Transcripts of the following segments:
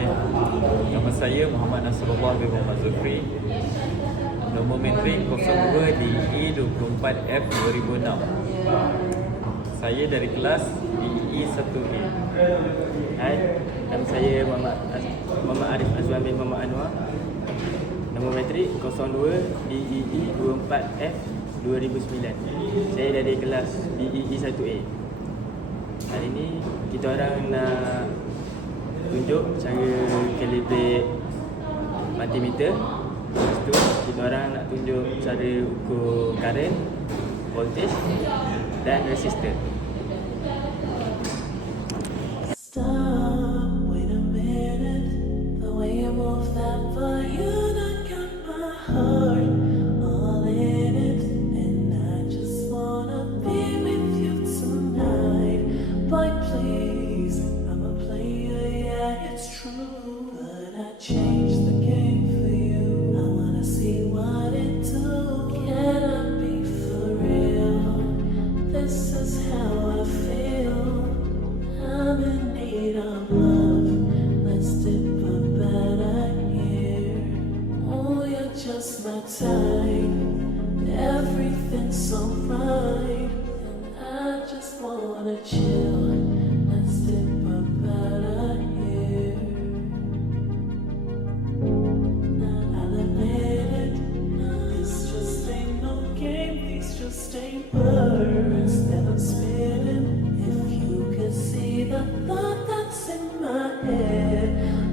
Hai, nama saya Muhammad Nasrullah bin Muhammad Zulfi. Nombor metrik 02 DE 24F 2006. Saya dari kelas DE 1A. Hai, nama saya Muhammad Arif Azwan bin Muhammad Anwar. Nombor metrik 02 DE 24F 2009. Saya dari kelas DE 1A. Hari ini kita orang nak tunjuk cara calibrate multimeter. Lepas tu kita orang nak tunjuk cara ukur current, voltage dan resistor. Stop, wait a minute. The way you move that violin, I got my heart all in it, and I just wanna be with you tonight. But please, I'm a player, yeah, it's true, but I changed the game for you. I wanna see what it do. Can I be for real? This is how I feel. I'm in need of love. Let's dip a better here. Oh, you're just my type. Everything's so right, and I just wanna chill. Let's dip a better here. I'll admit it. This just ain't no game. These just ain't words that I'm spitting. If you could see the thought that's in my head,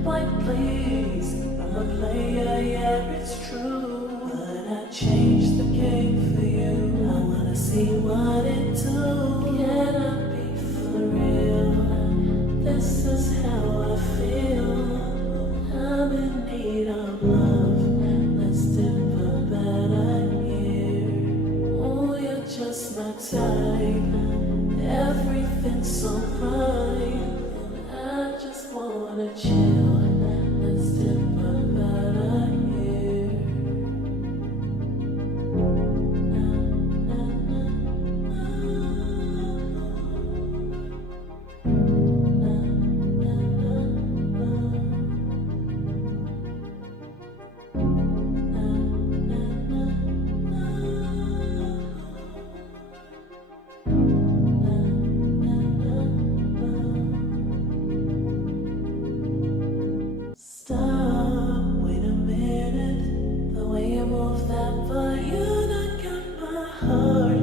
why please, I'm a player, yeah, it's true, but I changed the game for you. I wanna see what it do. Can I be for real? This is how I feel. I'm in need of love. Let's dip a better here. Oh, you're just my type. Everything's so right, and I just wanna chill. Let's dip a better here. Stop, wait a minute. The way you move that violin, I got my heart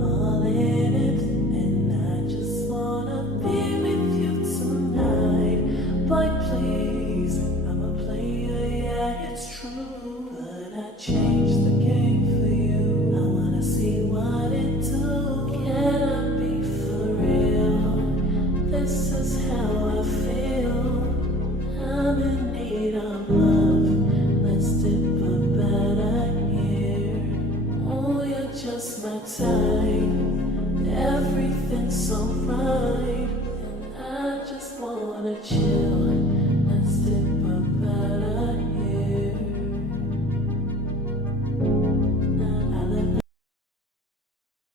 all in it, and I just wanna be with you tonight. But please, I'm a player, yeah, it's true, but I changed the game for you. I wanna see what it do. Can I be for real? This is how I feel. I'm in need of love. Let's dip a better here. Oh, you're just my type. Everything's so right, and I just wanna chill. Let's dip a better